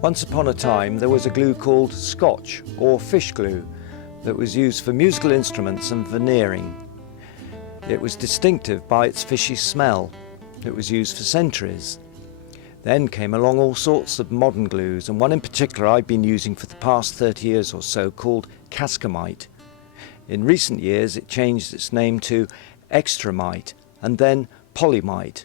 Once upon a time there was a glue called Scotch or fish glue that was used for musical instruments and veneering. It was distinctive by its fishy smell. It was used for centuries. Then came along all sorts of modern glues, and one in particular I've been using for the past 30 years or so, called Cascamite. In recent years it changed its name to Extramite and then Polymite.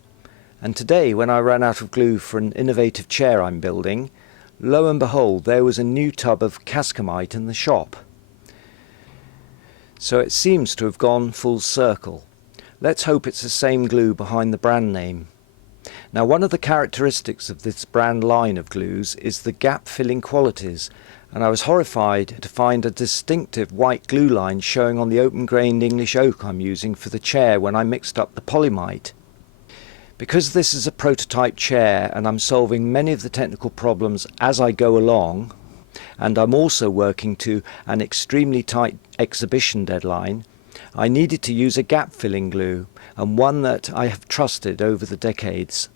And today, when I ran out of glue for an innovative chair I'm building, lo and behold, there was a new tub of Cascamite in the shop. So it seems to have gone full circle. Let's hope it's the same glue behind the brand name. Now, one of the characteristics of this brand line of glues is the gap-filling qualities, and I was horrified to find a distinctive white glue line showing on the open-grained English oak I'm using for the chair when I mixed up the Polymite. Because this is a prototype chair and I'm solving many of the technical problems as I go along, and I'm also working to an extremely tight exhibition deadline, I needed to use a gap-filling glue, and one that I have trusted over the decades.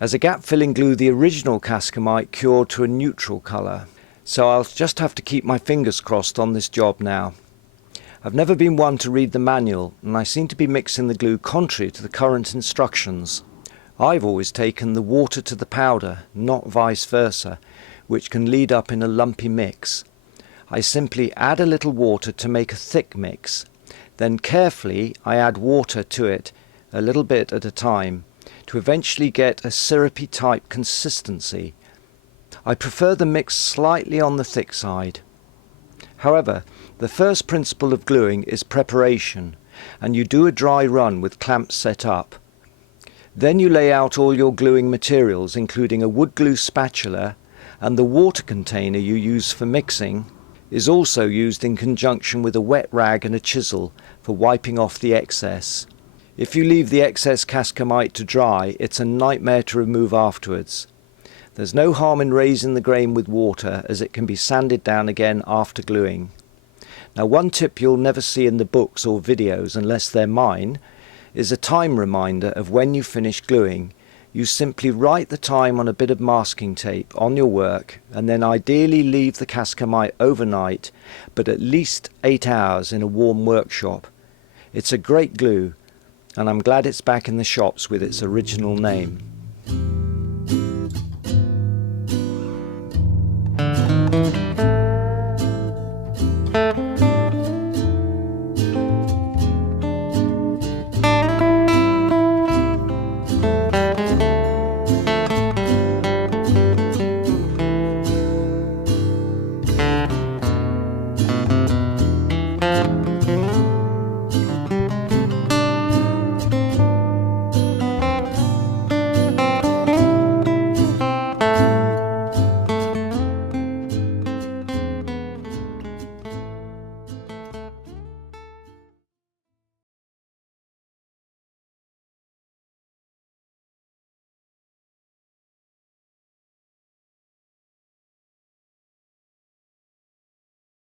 As a gap-filling glue, the original Cascamite cured to a neutral colour, so I'll just have to keep my fingers crossed on this job now. I've never been one to read the manual, and I seem to be mixing the glue contrary to the current instructions. I've always taken the water to the powder, not vice versa, which can lead up in a lumpy mix. I simply add a little water to make a thick mix. Then carefully I add water to it, a little bit at a time, to eventually get a syrupy type consistency. I prefer the mix slightly on the thick side. However, the first principle of gluing is preparation, and you do a dry run with clamps set up. Then you lay out all your gluing materials, including a wood glue spatula, and the water container you use for mixing is also used in conjunction with a wet rag and a chisel for wiping off the excess. If you leave the excess Cascamite to dry, it's a nightmare to remove afterwards. There's no harm in raising the grain with water, as it can be sanded down again after gluing. Now, one tip you'll never see in the books or videos unless they're mine is a time reminder of when you finish gluing. You simply write the time on a bit of masking tape on your work, and then ideally leave the Cascamite overnight, but at least 8 hours in a warm workshop. It's a great glue, and I'm glad it's back in the shops with its original name.